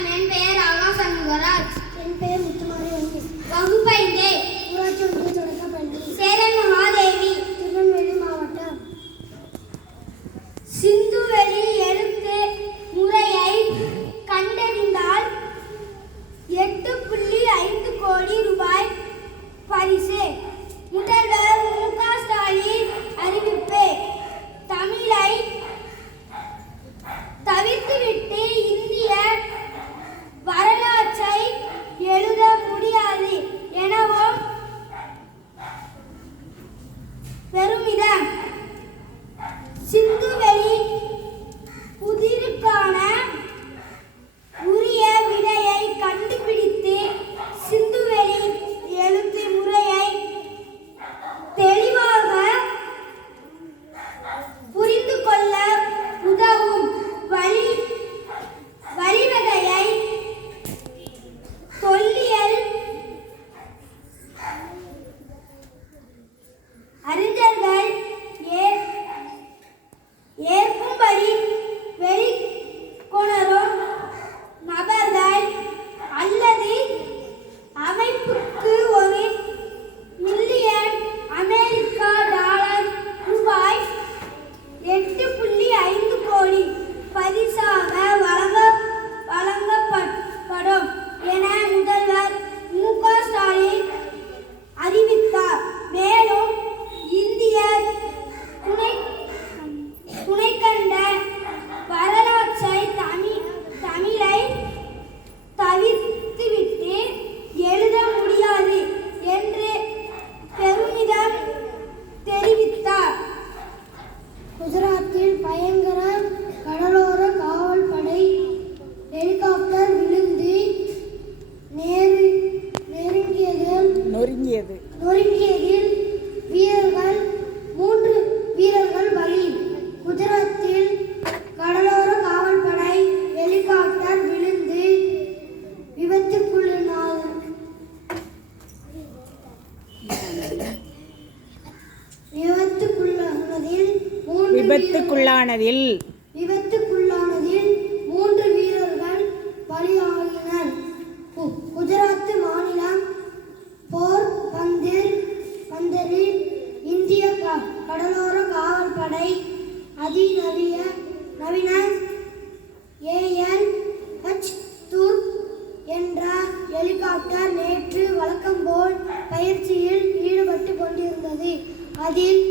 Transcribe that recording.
வணக்கம். என் பெயர் ஆகாசங்கராஜ். என் பெயர் முத்துமாரி. வகுப்பு 5 ஊராட்சி ஒன்றிய தொடக்கப்பள்ளி, சேரன் மகாதேவி, திருநெல்வேலி மாவட்டம். சிந்துவெளி எழுத்து முறையை கண்டறிந்தால் 8.5 கோடி ரூபாய் பரிசு. முதல்வர் மு.க. ஸ்டாலின் அறிவிப்பு. தமிழை தவிர்த்துவிட்டு இந்திய வரலாற்றை எழுத முடியாது எனவும் பெருமிதம். சிந்துவெளி புதிருக்கான உரிய விடையை கண்டுபிடித்து சிந்துவெளி எழுத்து முறையை தெளிவாக புரிந்து கொள்ள உதவும் வழிவகையை தொல்லியல் அறிஞர்கள் ஏற்கும்படி வெளிக்கொணரும் நபர்கள் அல்லது அமைப்புக்கு ஒரு மில்லியன் அமெரிக்க டாலர் ரூபாய் 8.5 கோடி பரிசாக வழங்கப்படும் என முதல்வர் மு.க. ஸ்டாலின் அறிவித்தார். மேலும் இந்திய துணைக்கண்ட வரலாற்றை தமிழை தவிர்த்துவிட்டு எழுத முடியாது என்று பெருமிதம் தெரிவித்தார். குஜராத்தில் பயங்கர கடலோர காவல் படை ஹெலிகாப்டர் விழுந்து நொறுங்கியதில் மூன்று வீரர்கள் பலி. குஜராத்தில் கடலோர காவல் படை ஹெலிகாப்டர் விழுந்து விபத்துக்குள்ளானதில் 3 வீரர்கள் பலியாகினர். குஜராத் மாநிலம் போர்பந்தரில் இந்திய கடலோர காவல் படை அதிநவீன AN-H-2 என்ற ஹெலிகாப்டர் நேற்று வழக்கம்போல் பயிற்சியில் ஈடுபட்டு கொண்டிருந்தது. அதில்